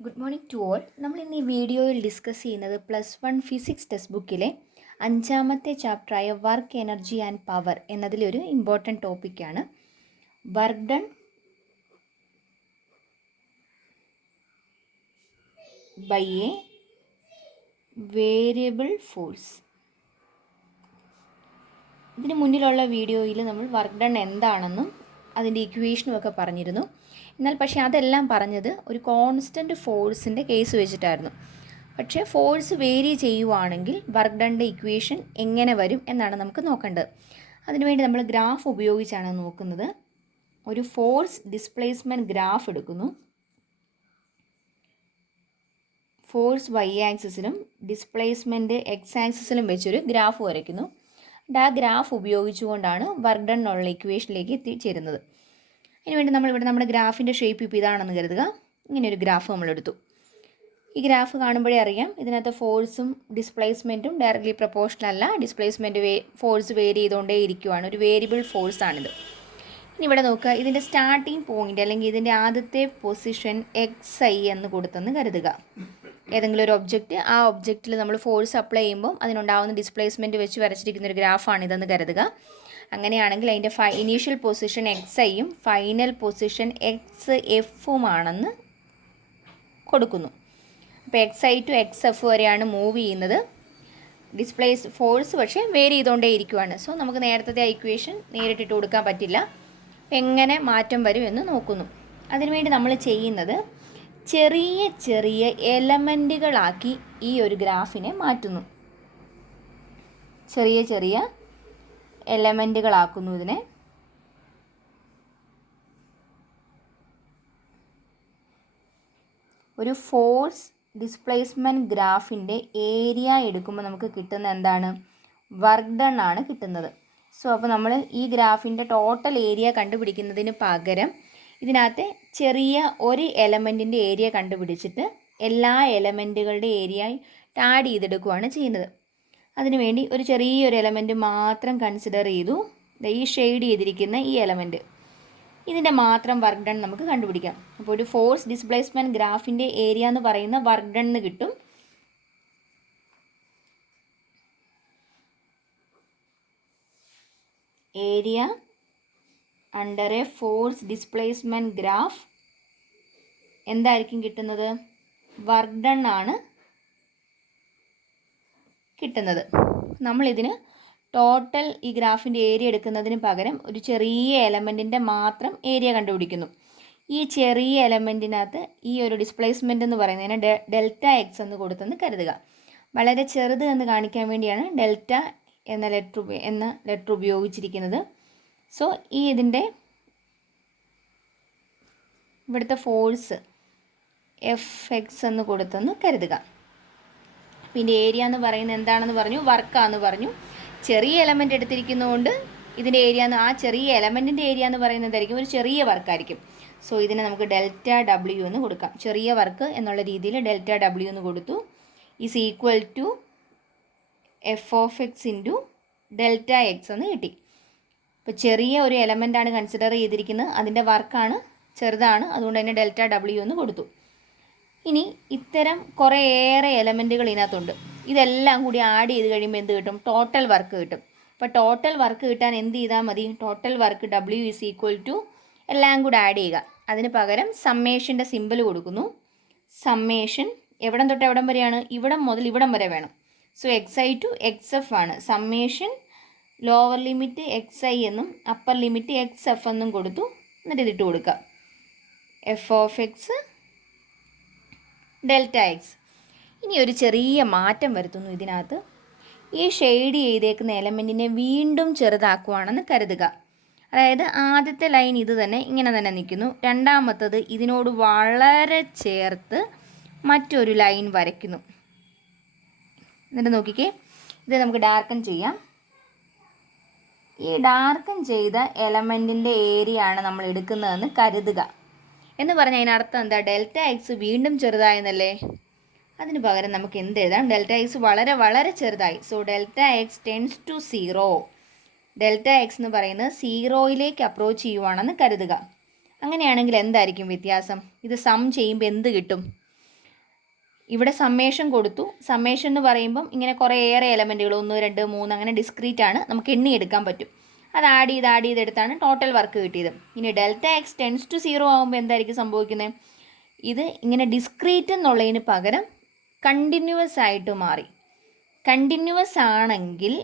Good morning to all. നമ്മൾ ഇന്ന് ഈ വീഡിയോയിൽ ഡിസ്കസ് ചെയ്യുന്നത് +1 ഫിസിക്സ് ടെക്സ്റ്റ് ബുക്കിലെ 5ാമത്തെ ചാപ്റ്ററായ വർക്ക് എനർജി ആൻഡ് പവർ എന്നതിലൊരു ഇമ്പോർട്ടൻറ്റ് ടോപ്പിക്കാണ്. Work done by a variable force. ഇതിന് മുന്നിലുള്ള വീഡിയോയിൽ നമ്മൾ വർക്ക് ഡൺ എന്താണെന്നും അതിൻ്റെ ഇക്വേഷനും ഒക്കെ പറഞ്ഞിരുന്നു. എന്നാൽ പക്ഷേ അതെല്ലാം പറഞ്ഞത് ഒരു കോൺസ്റ്റൻറ്റ് ഫോഴ്സിൻ്റെ കേസ് വെച്ചിട്ടായിരുന്നു. പക്ഷേ ഫോഴ്സ് വേരി ചെയ്യുവാണെങ്കിൽ വർക്ക് ഡണ്ണിൻ്റെ ഇക്വേഷൻ എങ്ങനെ വരും എന്നാണ് നമുക്ക് നോക്കേണ്ടത്. അതിനുവേണ്ടി നമ്മൾ ഗ്രാഫ് ഉപയോഗിച്ചാണ് നോക്കുന്നത്. ഒരു ഫോഴ്സ് ഡിസ്പ്ലേസ്മെൻറ്റ് ഗ്രാഫ് എടുക്കുന്നു. ഫോഴ്സ് y ആക്സിസിലും ഡിസ്പ്ലേസ്മെൻറ്റ് x ആക്സിസിലും വെച്ചൊരു ഗ്രാഫ് വരയ്ക്കുന്നു. ആ ഗ്രാഫ് ഉപയോഗിച്ചുകൊണ്ടാണ് വർക്ക് ഡൺ എന്നുള്ള ഇക്വേഷനിലേക്ക് എത്തിച്ചേരുന്നത്. അതിനുവേണ്ടി നമ്മളിവിടെ നമ്മുടെ ഗ്രാഫിൻ്റെ ഷേപ്പ് ഇപ്പോൾ ഇതാണെന്ന് കരുതുക. ഇങ്ങനെയൊരു ഗ്രാഫ് നമ്മളെടുത്തു. ഈ ഗ്രാഫ് കാണുമ്പോഴേ അറിയാം ഇതിനകത്ത് ഫോഴ്സും ഡിസ്പ്ലേസ്മെൻറ്റും ഡയറക്റ്റ്ലി പ്രൊപ്പോർഷണൽ അല്ല. ഡിസ്പ്ലേസ്മെൻറ്റ് ഫോഴ്സ് വേരി ചെയ്തുകൊണ്ടേ ഇരിക്കുവാണ്. ഒരു വേരിയബിൾ ഫോഴ്സാണിത്. ഇനി ഇവിടെ നോക്കുക, ഇതിൻ്റെ സ്റ്റാർട്ടിങ് പോയിൻ്റ് അല്ലെങ്കിൽ ഇതിൻ്റെ ആദ്യത്തെ പൊസിഷൻ XI എന്ന് കൊടുത്തെന്ന് കരുതുക. ഏതെങ്കിലും ഒരു ഒബ്ജക്റ്റ്, ആ ഒബ്ജക്റ്റിൽ നമ്മൾ ഫോഴ്സ് അപ്ലൈ ചെയ്യുമ്പോൾ അതിനുണ്ടാകുന്ന ഡിസ്പ്ലേസ്മെൻറ്റ് വെച്ച് വരച്ചിരിക്കുന്ന ഒരു ഗ്രാഫാണിതെന്ന് കരുതുക. അങ്ങനെയാണെങ്കിൽ അതിൻ്റെ ഇനീഷ്യൽ പൊസിഷൻ XIയും ഫൈനൽ പൊസിഷൻ XFുമാണെന്ന് കൊടുക്കുന്നു. അപ്പോൾ XI ടു XF വരെയാണ് മൂവ് ചെയ്യുന്നത്. ഫോഴ്സ് പക്ഷേ വേരി ചെയ്തുകൊണ്ടേ ഇരിക്കുവാണ്. സോ നമുക്ക് നേരത്തെ ആ ഇക്വേഷൻ നേരിട്ടിട്ട് കൊടുക്കാൻ പറ്റില്ല. എങ്ങനെ മാറ്റം വരും എന്ന് നോക്കുന്നു. അതിനുവേണ്ടി നമ്മൾ ചെയ്യുന്നത് ചെറിയ ചെറിയ എലമെൻറ്റുകളാക്കി ഈ ഒരു ഗ്രാഫിനെ മാറ്റുന്നു. ചെറിയ ചെറിയ എലമെൻറ്റുകളാക്കുന്നു ഇതിനെ. ഒരു ഫോഴ്സ് ഡിസ്പ്ലേസ്മെൻറ്റ് ഗ്രാഫിൻ്റെ ഏരിയ എടുക്കുമ്പോൾ നമുക്ക് കിട്ടുന്ന എന്താണ്? വർക്ക് ഡൺ ആണ് കിട്ടുന്നത്. സോ അപ്പോൾ നമ്മൾ ഈ ഗ്രാഫിൻ്റെ ടോട്ടൽ ഏരിയ കണ്ടുപിടിക്കുന്നതിന് പകരം ഇതിനകത്ത് ചെറിയ ഒരു എലമെൻറ്റിൻ്റെ ഏരിയ കണ്ടുപിടിച്ചിട്ട് എല്ലാ എലമെൻറ്റുകളുടെ ഏരിയ ആഡ് ചെയ്തെടുക്കുകയാണ് ചെയ്യുന്നത്. അതിനുവേണ്ടി ഒരു ചെറിയൊരു എലമെൻറ്റ് മാത്രം കൺസിഡർ ചെയ്തു. ഈ ഷെയ്ഡ് ചെയ്തിരിക്കുന്ന ഈ എലമെൻറ്റ്, ഇതിൻ്റെ മാത്രം വർക്ക് ഡൺ നമുക്ക് കണ്ടുപിടിക്കാം. അപ്പോൾ ഒരു ഫോഴ്സ് ഡിസ്പ്ലേസ്മെൻറ്റ് ഗ്രാഫിൻ്റെ ഏരിയ എന്ന് പറയുന്ന വർക്ക് ഡൺ എന്ന് കിട്ടും. Area under A force displacement graph എന്തായിരിക്കും കിട്ടുന്നത്? വർക്ക് ഡൺ ആണ് കിട്ടുന്നത്. നമ്മളിതിന് ടോട്ടൽ ഈ ഗ്രാഫിൻ്റെ ഏരിയ എടുക്കുന്നതിന് പകരം ഒരു ചെറിയ എലമെൻറ്റിൻ്റെ മാത്രം ഏരിയ കണ്ടുപിടിക്കുന്നു. ഈ ചെറിയ എലമെൻറ്റിനകത്ത് ഈ ഒരു ഡിസ്പ്ലേസ്മെൻ്റ് എന്ന് പറയുന്നതിന് Δx എന്ന് കൊടുത്തെന്ന് കരുതുക. വളരെ ചെറുത് എന്ന് കാണിക്കാൻ വേണ്ടിയാണ് ഡെൽറ്റ എന്ന ലെറ്റർ ഉപയോഗിച്ചിരിക്കുന്നത്. സോ ഈ ഇതിൻ്റെ ഇവിടുത്തെ ഫോഴ്സ് Fx എന്ന് കൊടുത്തെന്ന് കരുതുക. പിന്നെ ഏരിയ എന്ന് പറയുന്നത് എന്താണെന്ന് പറഞ്ഞു? വർക്കാന്ന് പറഞ്ഞു. ചെറിയ എലമെൻ്റ് എടുത്തിരിക്കുന്നതുകൊണ്ട് ഇതിൻ്റെ ഏരിയ ആ ചെറിയ എലമെൻറ്റിൻ്റെ ഏരിയ എന്ന് പറയുന്നത് എന്തായിരിക്കും? ഒരു ചെറിയ വർക്കായിരിക്കും. സോ ഇതിനെ നമുക്ക് Δw എന്ന് കൊടുക്കാം. ചെറിയ വർക്ക് എന്നുള്ള രീതിയിൽ Δw എന്ന് കൊടുത്തു. Is equal to F(x) into Δx എന്ന് കിട്ടി. ഇപ്പോൾ ചെറിയ ഒരു എലമെൻ്റാണ് കൺസിഡർ ചെയ്തിരിക്കുന്നത്. അതിൻ്റെ വർക്കാണ് ചെറുതാണ്, അതുകൊണ്ട് തന്നെ Δw എന്ന് കൊടുത്തു. ഇനി ഇത്തരം കുറേയേറെ എലമെൻറ്റുകൾ ഇതിനകത്തുണ്ട്. ഇതെല്ലാം കൂടി ആഡ് ചെയ്ത് കഴിയുമ്പോൾ എന്ത് കിട്ടും? ടോട്ടൽ വർക്ക് കിട്ടും. അപ്പോൾ ടോട്ടൽ വർക്ക് കിട്ടാൻ എന്ത് ചെയ്താൽ മതി? Total work W is equal to എല്ലാം കൂടി ആഡ് ചെയ്യുക. അതിന് പകരം സമ്മേഷൻ്റെ സിമ്പിൾ കൊടുക്കുന്നു. സമ്മേഷൻ എവിടം തൊട്ട് എവിടം വരെയാണ്? ഇവിടം മുതൽ ഇവിടം വരെ വേണം. സോ XI ടു XF ആണ്. സമ്മേഷൻ ലോവർ ലിമിറ്റ് XI എന്നും അപ്പർ ലിമിറ്റ് XF എന്നും കൊടുത്തു. എന്നിട്ട് ഇതിട്ട് കൊടുക്കുക. F(x) Δx. ഇനി ഒരു ചെറിയ മാറ്റം വരുത്തുന്നു ഇതിനകത്ത്. ഈ ഷെയ്ഡ് ചെയ്തേക്കുന്ന എലമെൻറ്റിനെ വീണ്ടും ചെറുതാക്കുവാണെന്ന് കരുതുക. അതായത് ആദ്യത്തെ ലൈൻ ഇത് തന്നെ ഇങ്ങനെ തന്നെ നിൽക്കുന്നു. രണ്ടാമത്തത് ഇതിനോട് വളരെ ചേർത്ത് മറ്റൊരു ലൈൻ വരയ്ക്കുന്നു. എന്നിട്ട് നോക്കിക്കേ, ഇത് നമുക്ക് ഡാർക്കൻ ചെയ്യാം. ഈ ഡാർക്കൻ ചെയ്ത എലമെൻറ്റിൻ്റെ ഏരിയ ആണ് നമ്മൾ എടുക്കുന്നതെന്ന് കരുതുക. എന്ന് പറഞ്ഞാൽ അതിനർത്ഥം എന്താ? Δx വീണ്ടും ചെറുതായെന്നല്ലേ. അതിന് പകരം നമുക്ക് എന്ത് എഴുതാം? Δx വളരെ വളരെ ചെറുതായി. So Δx tense to 0. Δx എന്ന് പറയുന്നത് 0യിലേക്ക് അപ്രോച്ച് ചെയ്യുവാണെന്ന് കരുതുക. അങ്ങനെയാണെങ്കിൽ എന്തായിരിക്കും വ്യത്യാസം? ഇത് സം ചെയ്യുമ്പോൾ എന്ത് കിട്ടും? ഇവിടെ സമ്മേഷൻ കൊടുത്തു. സമ്മേഷൻ എന്ന് പറയുമ്പം ഇങ്ങനെ കുറേയേറെ എലമെൻറ്റുകൾ 1, 2, 3 അങ്ങനെ ഡിസ്ക്രീറ്റ് ആണ്, നമുക്ക് എണ്ണി എടുക്കാൻ പറ്റും. അത് ആഡ് ചെയ്തെടുത്താണ് ടോട്ടൽ വർക്ക് കിട്ടിയത്. ഇനി ഡെൽറ്റ എക്സ് ടെൻസ് ടു 0 ആകുമ്പോൾ എന്തായിരിക്കും സംഭവിക്കുന്നത്? ഇത് ഇങ്ങനെ ഡിസ്ക്രീറ്റ് എന്നുള്ളതിന് പകരം കണ്ടിന്യൂവസ് ആയിട്ട് മാറി. കണ്ടിന്യൂവസ് ആണെങ്കിൽ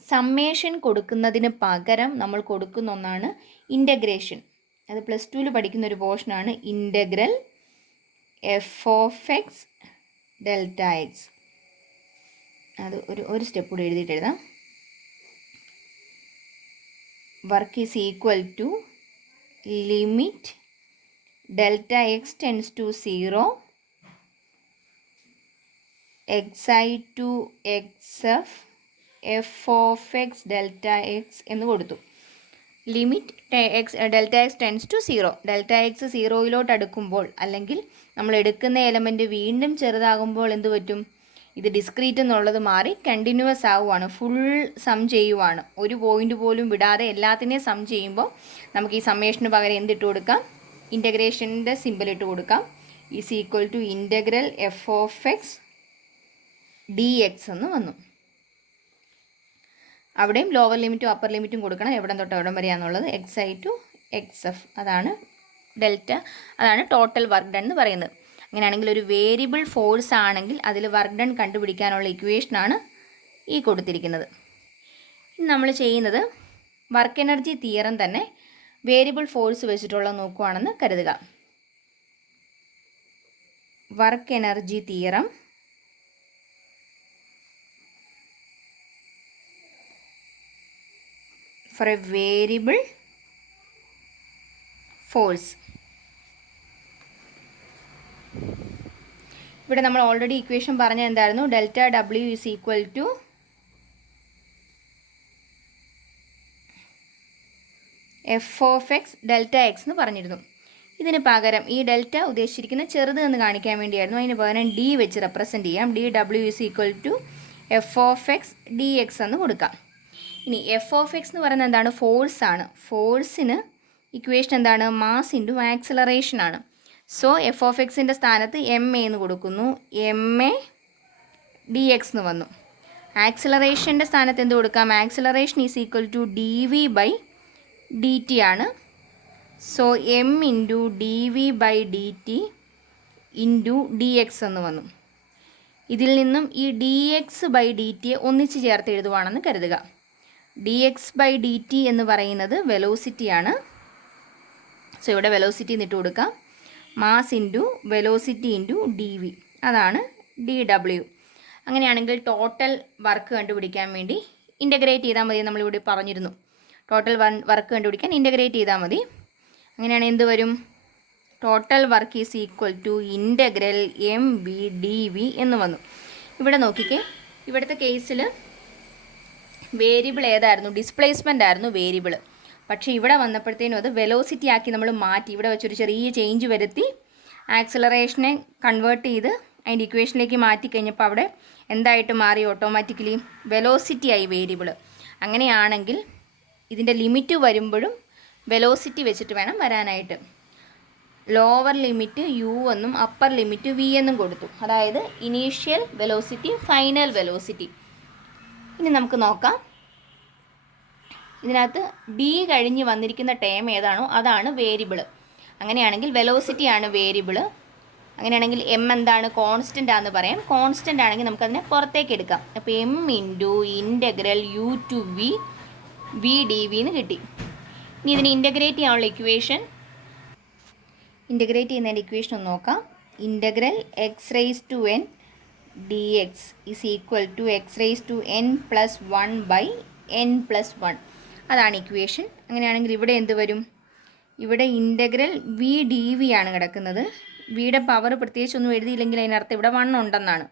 സമ്മേഷൻ കൊടുക്കുന്നതിന് പകരം നമ്മൾ കൊടുക്കുന്ന ഒന്നാണ് ഇൻ്റഗ്രേഷൻ. അത് +2 പഠിക്കുന്ന ഒരു പോർഷനാണ് integral F of X delta X. അത് ഒരു സ്റ്റെപ്പ് കൂടി എഴുതാം. Work is equal to limit delta X tends to 0 xi to xf F of X delta X എന്ന് കൊടുത്തു. Limit delta X tends to 0. Delta X 0യിലോട്ട് അടുക്കുമ്പോൾ അല്ലെങ്കിൽ നമ്മൾ എടുക്കുന്ന എലമെൻറ്റ് വീണ്ടും ചെറുതാകുമ്പോൾ എന്ത് പറ്റും? ഇത് ഡിസ്ക്രീറ്റ് എന്നുള്ളത് മാറി കണ്ടിന്യൂവസ് ആവുകയാണ്, ഫുൾ സം ചെയ്യുവാണ്. ഒരു പോയിൻ്റ് പോലും വിടാതെ എല്ലാത്തിനെയും സം ചെയ്യുമ്പോൾ നമുക്ക് ഈ സമ്മേഷന് പകരം എന്തിട്ട് കൊടുക്കാം? ഇൻ്റഗ്രേഷൻ്റെ സിമ്പിൾ ഇട്ട് കൊടുക്കാം. Is equal to integral F of X D X എന്ന് വന്നു. അവിടെയും ലോവർ ലിമിറ്റും അപ്പർ ലിമിറ്റും കൊടുക്കണം. എവിടെ തൊട്ട് എവിടം വരെയാണെന്നുള്ളത് xi ടു xf. അതാണ് അതാണ് ടോട്ടൽ വർക്ക് ഡൺ എന്ന് പറയുന്നത്. അങ്ങനെയാണെങ്കിൽ ഒരു വേരിയബിൾ ഫോഴ്സ് ആണെങ്കിൽ അതിൽ വർക്ക് ഡൺ കണ്ടുപിടിക്കാനുള്ള ഇക്വേഷനാണ് ഈ കൊടുത്തിരിക്കുന്നത്. ഇനി നമ്മൾ ചെയ്യുന്നത് വർക്ക് എനർജി തിയറം തന്നെ വേരിയബിൾ ഫോഴ്സ് വെച്ചിട്ടുള്ള നോക്കുകയാണെന്ന് കരുതുക. Work energy theorem for a variable force. ഇവിടെ നമ്മൾ ഓൾറെഡി ഇക്വേഷൻ പറഞ്ഞ എന്തായിരുന്നു? Delta W is equal to F of X delta X എന്ന് പറഞ്ഞിരുന്നു. ഇതിന് പകരം ഈ ഡെൽറ്റ ഉദ്ദേശിച്ചിരിക്കുന്ന ചെറുത് എന്ന് കാണിക്കാൻ വേണ്ടിയായിരുന്നു. അതിന് പകരം ഡി വെച്ച് റെപ്രസെൻറ്റ് ചെയ്യാം. D W is equal to F of X D X എന്ന് കൊടുക്കാം. ഇനി എഫ് ഓഫ് എക്സ് എന്ന് പറയുന്നത് എന്താണ്? ഫോഴ്സ് ആണ്. ഫോഴ്സിന് ഇക്വേഷൻ എന്താണ്? മാസ് ഇൻറ്റു ആക്സിലറേഷൻ ആണ്. സോ എഫ് ഓഫ് എക്സിൻ്റെ സ്ഥാനത്ത് എം എ എന്ന് കൊടുക്കുന്നു. എം എ ഡി എക്സ് എന്ന് വന്നു. ആക്സിലറേഷൻ്റെ സ്ഥാനത്ത് എന്ത് കൊടുക്കാം? Acceleration is equal to D V by D T ആണ്. So M into D V by D T into D X എന്ന് വന്നു. ഇതിൽ നിന്നും ഈ ഡി എക്സ് ബൈ ഡി ടിയെ ഒന്നിച്ച് ചേർത്ത് എഴുതുവാണെന്ന് കരുതുക. D X by D T എന്ന് പറയുന്നത് വെലോസിറ്റിയാണ്. സോ ഇവിടെ വെലോസിറ്റി എന്നിട്ട് കൊടുക്കാം. Mass into velocity into D V, അതാണ് ഡി ഡബ്ല്യു. അങ്ങനെയാണെങ്കിൽ ടോട്ടൽ വർക്ക് കണ്ടുപിടിക്കാൻ വേണ്ടി ഇൻ്റഗ്രേറ്റ് ചെയ്താൽ മതി. നമ്മളിവിടെ പറഞ്ഞിരുന്നു ടോട്ടൽ വർക്ക് കണ്ടുപിടിക്കാൻ ഇൻ്റഗ്രേറ്റ് ചെയ്താൽ മതി. അങ്ങനെയാണെങ്കിൽ എന്ത് വരും? Total work is equal to integral M V D V എന്ന് വന്നു. ഇവിടെ നോക്കിക്കേ, ഇവിടുത്തെ കേസിൽ വേരിയബിൾ ഏതായിരുന്നു? ഡിസ്പ്ലേസ്മെൻ്റ് ആയിരുന്നു വേരിയബിൾ. പക്ഷേ ഇവിടെ വന്നപ്പോഴത്തേനും അത് വെലോസിറ്റി ആക്കി നമ്മൾ മാറ്റി. ഇവിടെ വെച്ചൊരു ചെറിയ ചേഞ്ച് വരുത്തി ആക്സിലറേഷനെ കൺവേർട്ട് ചെയ്ത് അതിൻ്റെ ഇക്വേഷനിലേക്ക് മാറ്റി കഴിഞ്ഞപ്പോൾ അവിടെ എന്തായിട്ട് മാറി? ഓട്ടോമാറ്റിക്കലി വെലോസിറ്റി ആയി വേരിയബിൾ. അങ്ങനെയാണെങ്കിൽ ഇതിൻ്റെ ലിമിറ്റ് വരുമ്പോഴും വെലോസിറ്റി വെച്ചിട്ട് വേണം വരാനായിട്ട്. ലോവർ ലിമിറ്റ് യു എന്നും അപ്പർ ലിമിറ്റ് വി എന്നും കൊടുത്തു. അതായത് ഇനീഷ്യൽ വെലോസിറ്റി, ഫൈനൽ വെലോസിറ്റി. ഇനി നമുക്ക് നോക്കാം. ഇതിനകത്ത് ഡി കഴിഞ്ഞ് വന്നിരിക്കുന്ന ടേം ഏതാണോ അതാണ് വേരിയബിൾ. അങ്ങനെയാണെങ്കിൽ വെലോസിറ്റിയാണ് വേരിയബിൾ. അങ്ങനെയാണെങ്കിൽ എം എന്താണ്? കോൺസ്റ്റൻ്റ് ആണെന്ന് പറയാം. കോൺസ്റ്റൻ്റ് ആണെങ്കിൽ നമുക്കതിനെ പുറത്തേക്ക് എടുക്കാം. അപ്പോൾ M into integral U to V V D V എന്ന് കിട്ടി. ഇനി ഇതിനെ ഇൻ്റഗ്രേറ്റ് ചെയ്യാനുള്ള ഇക്വേഷൻ, ഇൻ്റഗ്രേറ്റ് ചെയ്യുന്നതിൻ്റെ ഇക്വേഷൻ ഒന്ന് നോക്കാം. Integral X raise to N D X is equal to X raise to N plus 1 by N plus 1. അതാണ് equation. അങ്ങനെയാണെങ്കിൽ ഇവിടെ എന്ത് വരും? ഇവിടെ ഇൻ്റഗ്രൽ വി ഡി വി ആണ് കിടക്കുന്നത്. വിയുടെ പവർ പ്രത്യേകിച്ചൊന്നും എഴുതിയില്ലെങ്കിൽ അതിനർത്ഥം ഇവിടെ 1 ഉണ്ടെന്നാണ്.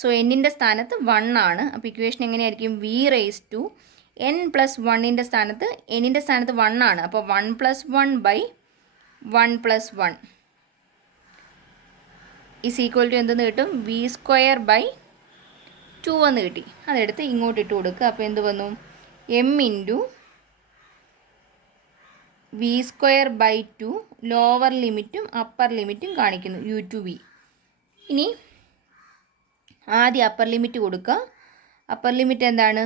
സോ എന്നിൻ്റെ സ്ഥാനത്ത് 1 ആണ്. അപ്പോൾ ഇക്വേഷൻ എങ്ങനെയായിരിക്കും? V raise to N plus 1ൻ്റെ സ്ഥാനത്ത് എന്നിൻ്റെ സ്ഥാനത്ത് 1 ആണ്. അപ്പോൾ 1 plus 1 by 1 plus 1 is equal to എന്തെന്ന് കിട്ടും? വി സ്ക്വയർ ബൈ 2 എന്ന് കിട്ടി. അതെടുത്ത് ഇങ്ങോട്ട് ഇട്ട് കൊടുക്കുക. അപ്പോൾ എന്ത് വന്നു? M into V square by 2 lower ലിമിറ്റും അപ്പർ ലിമിറ്റും കാണിക്കുന്നു യു ടു വി. ഇനി ആദ്യം അപ്പർ ലിമിറ്റ് കൊടുക്കുക. അപ്പർ ലിമിറ്റ് എന്താണ്?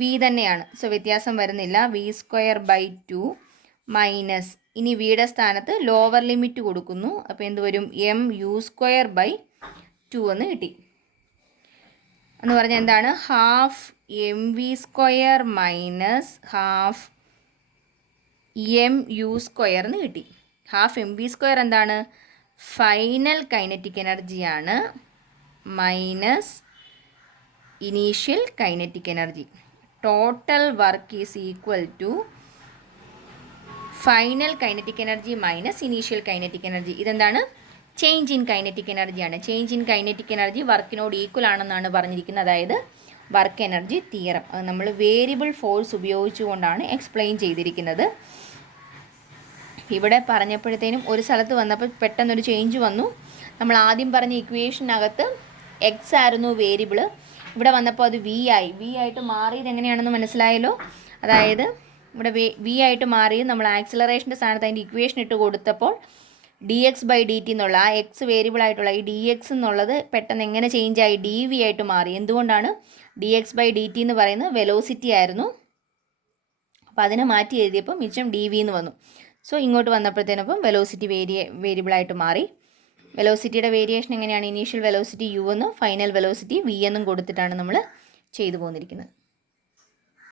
വി തന്നെയാണ്. സോ വ്യത്യാസം വരുന്നില്ല. v²/2 മൈനസ്, ഇനി വിയുടെ സ്ഥാനത്ത് ലോവർ ലിമിറ്റ് കൊടുക്കുന്നു. അപ്പോൾ എന്ത് വരും? mu²/2 എന്ന് കിട്ടി. എന്ന് പറഞ്ഞാൽ എന്താണ്? Half mv² minus half mu² എന്ന് കിട്ടി. ഹാഫ് mv² എന്താണ്? ഫൈനൽ കൈനറ്റിക് എനർജിയാണ് minus initial kinetic energy. Total work is equal to final kinetic energy minus initial kinetic energy. ഇതെന്താണ്? ചേഞ്ച് ഇൻ കൈനറ്റിക് എനർജിയാണ്. ചേഞ്ച് ഇൻ കൈനറ്റിക് എനർജി വർക്കിനോട് equal ആണെന്നാണ് പറഞ്ഞിരിക്കുന്നത്. അതായത് വർക്ക് എനർജി തിയറം. അത് നമ്മൾ വേരിയബിൾ ഫോഴ്സ് ഉപയോഗിച്ചുകൊണ്ടാണ് എക്സ്പ്ലെയിൻ ചെയ്തിരിക്കുന്നത്. ഇവിടെ പറഞ്ഞപ്പോഴത്തേനും ഒരു സ്ഥലത്ത് വന്നപ്പോൾ പെട്ടെന്നൊരു ചേഞ്ച് വന്നു. നമ്മൾ ആദ്യം പറഞ്ഞ ഇക്വേഷനകത്ത് എക്സ് ആയിരുന്നു വേരിയബിൾ. ഇവിടെ വന്നപ്പോൾ അത് വി ആയിട്ട് മാറിയത് എങ്ങനെയാണെന്ന് മനസ്സിലായല്ലോ. അതായത് ഇവിടെ വി ആയിട്ട് മാറിയത് നമ്മൾ ആക്സിലറേഷൻ്റെ സ്ഥാനത്ത് അതിൻ്റെ ഇക്വേഷൻ ഇട്ട് കൊടുത്തപ്പോൾ dx/dt എന്നുള്ള ആ എക്സ് വേരിയബിൾ ആയിട്ടുള്ള ഈ dx എന്നുള്ളത് പെട്ടെന്ന് എങ്ങനെ ചേഞ്ച് ആയി? dv ആയിട്ട് മാറി. എന്തുകൊണ്ടാണ്? dx/dt എന്ന് പറയുന്നത് വെലോസിറ്റി ആയിരുന്നു. അപ്പോൾ അതിനെ മാറ്റി എഴുതിയപ്പോൾ മിച്ചം dv എന്ന് വന്നു. സോ ഇങ്ങോട്ട് വന്നപ്പോഴത്തേനപ്പം വെലോസിറ്റി വേരിയബിളായിട്ട് മാറി. വെലോസിറ്റിയുടെ വേരിയേഷൻ എങ്ങനെയാണ്? ഇനീഷ്യൽ വെലോസിറ്റി u എന്നും ഫൈനൽ വെലോസിറ്റി v എന്നും കൊടുത്തിട്ടാണ് നമ്മൾ ചെയ്തു പോന്നിരിക്കുന്നത്.